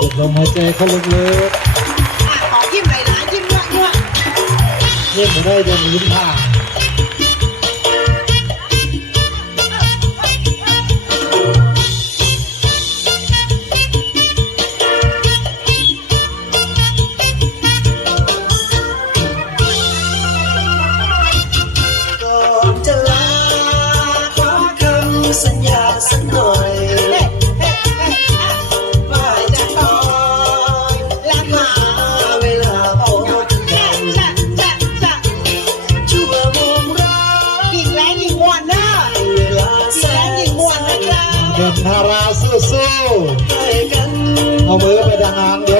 สุดลมาใจเข้าลึกขอยิ้มหลายๆยิ้มยั่ยั่วเล่นมาได้จะยิ้มผ่า เด็การาสู้ๆเอามือไปดังงานเด้อ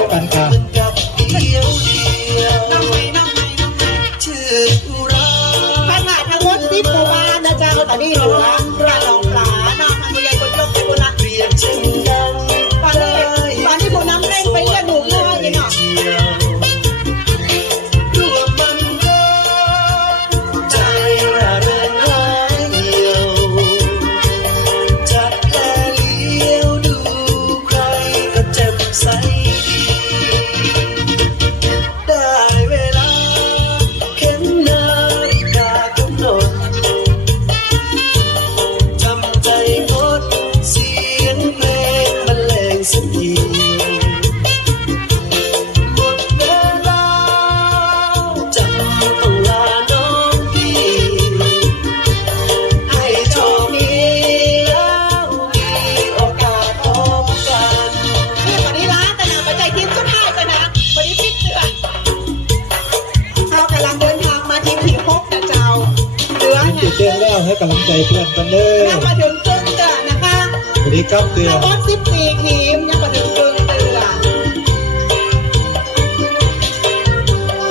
ให้กำลังใจเพื่อนกันเลยยังมาถึงตึงเตือนนะคะสวัสดีครับเตือนวัดสิบสี่ทีมยังมาถึงตึงเตือน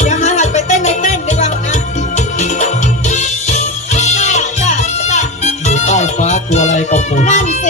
ยังหาหลัดไปเต้นในเต้นดีกว่านะจ้าจ้าจ้าใต้ฟ้ากลัวอะไรกับผมนั่นสิ